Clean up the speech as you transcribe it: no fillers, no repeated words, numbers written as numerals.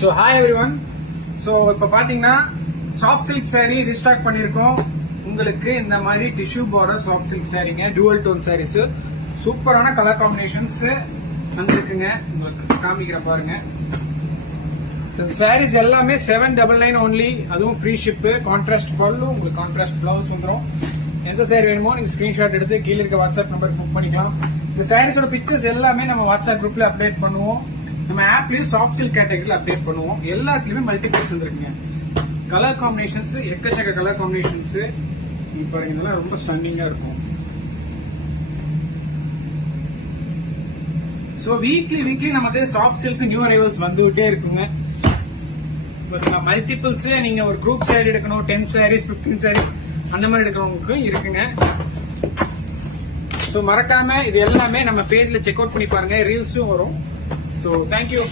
So hi every one. So இப்போ பார்த்தீங்கன்னா soft silk saree restock பண்ணியிருக்கோம். உங்களுக்கு இந்த மாதிரி டிஷ்யூ பார்டர் சாஃப்ட் சில்க் சாரீங்க, டூவல் டோன் சாரீஸ், சூப்பரான கலர் காம்பினேஷன்ஸ் வந்துருக்குங்க. உங்களுக்கு காமிக்கிற பாருங்க. ஸோ இந்த சாரீஸ் எல்லாமே 799 ஒன்லி, அதுவும் ஃப்ரீ ஷிப்பு. கான்ட்ராஸ்ட் பல்லு, உங்களுக்கு கான்ட்ராஸ்ட் பிளவுஸ் வந்துடும். எந்த சாரி வேணுமோ நீங்க ஸ்கிரீன்ஷாட் எடுத்து கீழே இருக்க வாட்ஸ்அப் நம்பர் புக் பண்ணிக்கலாம். இந்த சாரீஸோட பிக்சர்ஸ் எல்லாமே நம்ம வாட்ஸ்அப் குரூப்ல அப்டேட் பண்ணுவோம். நம்ம ஆப்லயும் சாஃப்ட் சில்க் கேட்டகரியில் அப்டேட் பண்ணுவோம். எல்லாத்துலயுமே மல்டிபிள்ஸ் இருக்குங்க. கலர் காம்பினேஷன்ஸ், எக்கச்சக்க கலர் காம்பினேஷன்ஸ். இப்போ இதெல்லாம் ரொம்ப ஸ்டன்னிங்கா இருக்கும். ஸோ வீக்லி நமக்கு சாஃப்ட் சில்க் நியூ அரைவல்ஸ் வந்துகிட்டே இருக்குங்க. மல்டிபிள்ஸ் நீங்க ஒரு குரூப் சாரி எடுக்கணும், 10 sarees 15 sarees அந்த மாதிரி எடுக்கிறவங்களுக்கு இருக்குங்க. ஸோ மறக்காம இது எல்லாமே நம்ம பேஜ்ல செக் அவுட் பண்ணி பாருங்க. ரீல்ஸும் வரும். So thank you.